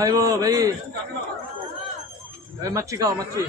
खाइब भाई मच्छी खाओ मच्छी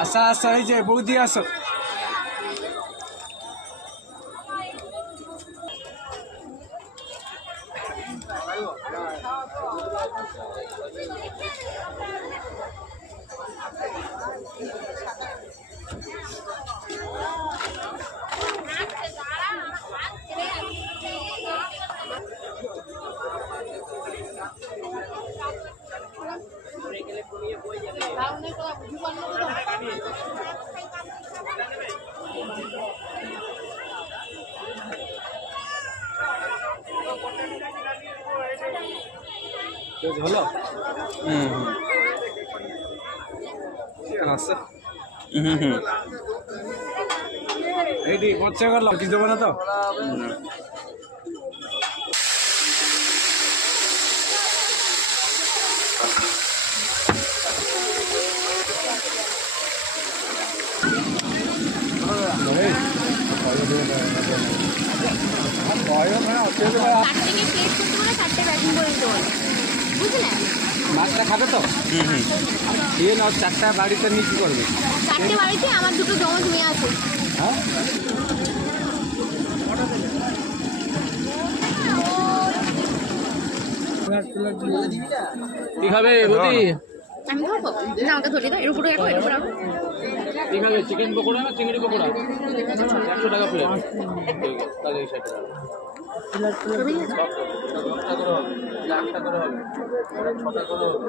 आशा आशा है बहुत ही आशा হলো আছে এইটি বচ্চা করলাম কিছু দেবো না তো মাছটা খাবে তো দিয়ে নাও চারটা বাড়িতে নিয়ে কি করবে চারটে বাড়িতে আমার দুটো জমজ মেয়ে আছে হ্যাঁ কি খাবে বুঝি আমি খাবো না আমাকে ধরে দাও এর উপরে রাখো এর উপরে রাখো কি খাবে চিকেন পকোড়া না চিংড়ি পকোড়া 100 টাকা প্লেট তাহলে 60 টাকা একটা করে হবে 6টা করে হবে 4টা করে হবে